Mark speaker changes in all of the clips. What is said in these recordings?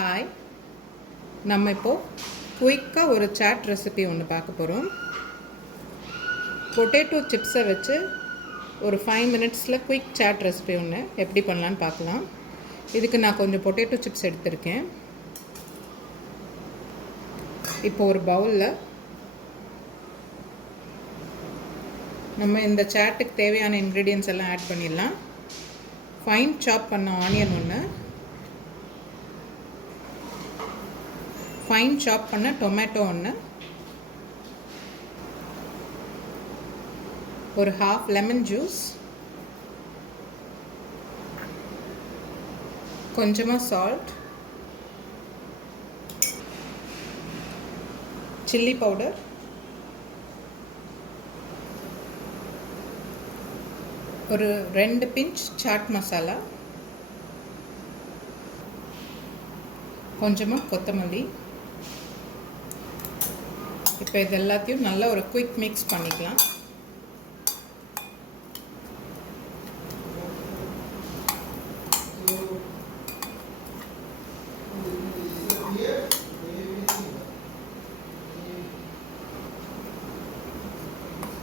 Speaker 1: Hi நம்ம இப்போது குயிக்காக ஒரு சாட் ரெசிபி ஒன்று பார்க்க போகிறோம் பொட்டேட்டோ சிப்ஸை வச்சு ஒரு ஃபைவ் மினிட்ஸில் குயிக் சாட் ரெசிபி ஒன்று எப்படி பண்ணலான்னு பார்க்கலாம். இதுக்கு நான் கொஞ்சம் பொட்டேட்டோ சிப்ஸ் எடுத்திருக்கேன். இப்போ ஒரு பவுலில் நம்ம இந்த சாட்டுக்கு தேவையான இன்க்ரீடியன்ஸ் எல்லாம் ஆட் பண்ணிடலாம். ஃபைன் சாப் பண்ண ஆனியன் ஒன்று ஃபைன் சாப் பண்ண டொமேட்டோ ஒன்று ஒரு ஹாஃப் லெமன் ஜூஸ் கொஞ்சமாக சால்ட் சில்லி பவுடர் ஒரு ரெண்டு பிஞ்ச் சாட் மசாலா கொஞ்சமாக கொத்தமல்லி. இப்போ இது எல்லாத்தையும் நல்லா ஒரு குயிக் மிக்ஸ் பண்ணிக்கலாம்.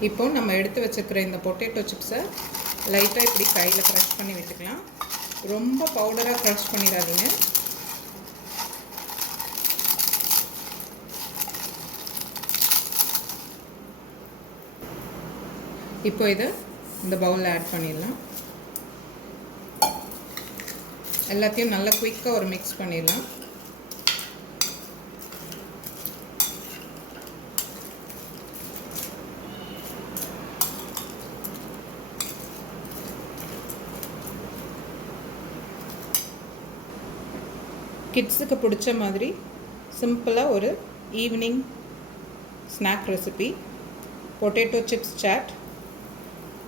Speaker 1: இப்போ நம்ம எடுத்து வச்சுருக்கிற இந்த பொட்டேட்டோ சிப்ஸை லைட்டாக இப்படி கையில் க்ரஷ் பண்ணி விட்டுக்கலாம். ரொம்ப பவுடராக க்ரஷ் பண்ணிடாதீங்க. இப்போ இதை இந்த பவுலில் ஆட் பண்ணிடலாம். எல்லாத்தையும் நல்லா குயிக்காக ஒரு மிக்ஸ் பண்ணிடலாம். கிட்ஸுக்கு பிடிச்ச மாதிரி சிம்பிளாக ஒரு evening snack recipe potato chips chaat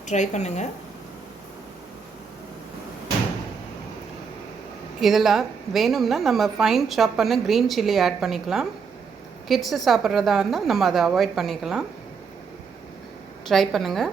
Speaker 1: try பண்ணுங்கள் இதில் வேணும்னா நம்ம ஃபைன் சாப் பண்ண க்ரீன் சில்லி ஆட் பண்ணிக்கலாம். கிட்ஸு சாப்பிட்றதா இருந்தால் நம்ம அதை அவாய்ட் பண்ணிக்கலாம். ட்ரை பண்ணுங்கள்